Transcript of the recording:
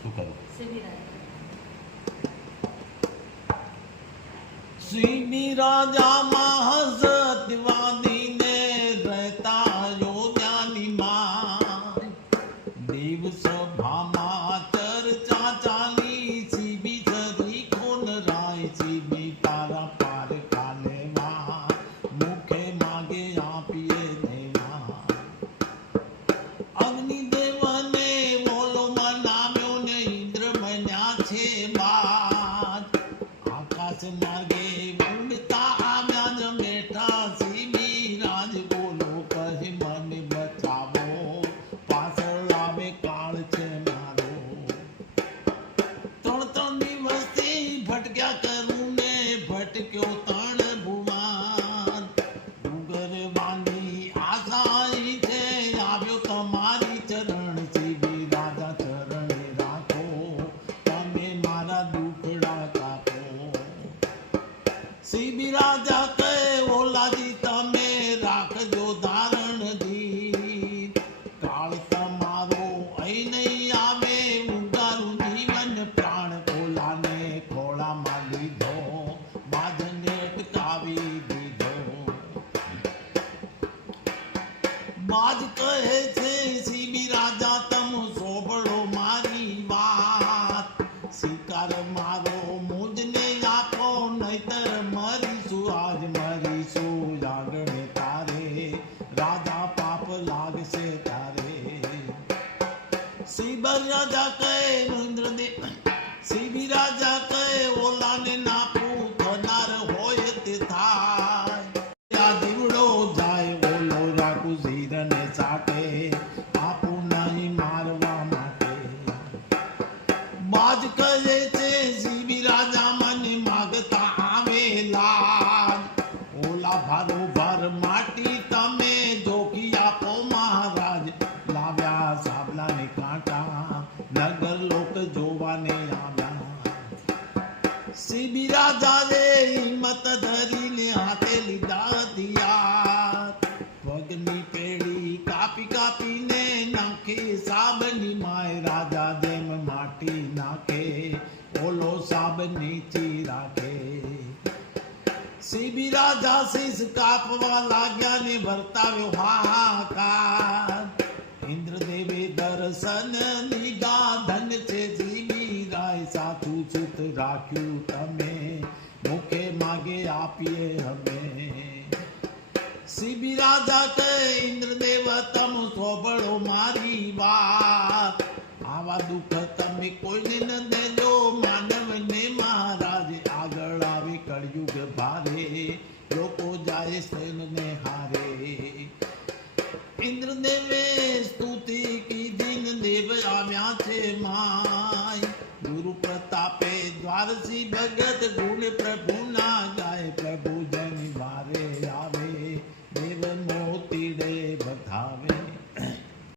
શું કરું? શ્રી રાજામાં હસતવાદીને રહેતા અયોધ્યાની માં દેવ સભામાં ચર્ચા ચાલી સીબી ધરી કોન રાય સીબી તારા પાર કાલેવા મુખે માગે આપીએ દેવા અગ્નિદેવને બોલો મનાવ્યો ને ઇન્દ્ર મન્યા છે બાદ આકાશ માર્ગે ઉડતા આવ્યા જ બેઠા સીબી રાજ બોલો કહે મને બચાવો પાછળ આવે કાળ છે મારો ત્રણ દિવસથી ભટક્યા કરું ને ભટક્યો ત્રણ ભુવન ડુંગર વાંધી આશાઈ છે આવ્યો તમારી ચરણ સીબી રાજા ચરણ રાખો તમે મારા દુખડા કાપો સીબી રાજા કહે ઓલાજી તમે રાખજો ધારણ ધી કાળ તમારો અહીં નહીં આવે ઉગારું જીવન પ્રાણ ઓલાને ખોળામાં લીધો બાજને અટકાવી દીધો બાજ કહે છે સીબી રાજા તમ સોંભળો મારી વાત શિકાર મારો મુજને આપો નહીતર મરીશું આજ મરીશું જાગણે તારે રાજા પાપ લાગશે તારે સીબી રાજા કહે ઇન્દ્રદેવ સીબી રાજા કહે ઓલાને નાપું થનાર હોય તે થાય આ દીવડો જાય ઓલો રાખું શિરને સાટે આપું નહીં મારવા માટે બાજ કહે છે સીબી રાજા મને માગતા આવેલા ઓલા ભારો ભાર માટી તમે જોખી આપો મહારાજ લાવ્યા સાબલાને કાંટા નગર લોક જોવાને આવ્યા સીબી રાજા રે હિંમત ધરીને હાથે લીધા હથિયાર પગની પેડી કાપી કાપીને નાખી સાબની માય રાજા જેમ માટી નાખે ઓલો સાબ નીચી રાખે સીબી રાજા શીશ કાપવા લાગ્યા ને વર્તાવ્યો હાહાકાર ઇન્દ્રદેવે દર્શન નિગા ધન છે સીબી રાય સાચું ચિત રાખ્યું તમે મુખે માગે આપીએ અમે સીબી રાજા કહે ઇન્દ્રદેવ તમ સોંભળો મારી વાત આવા દુઃખ તમે કોઈને ન દેજો માનવને મહારાજ આગળ આવે કળયુગ ભારે લોકો જાય સૈનને હારે ઇન્દ્રદેવે સ્તુતિ કીધી દેવ આવ્યા છે માય ગુરુ પ્રતાપે દ્વારસી ભગત ગુણ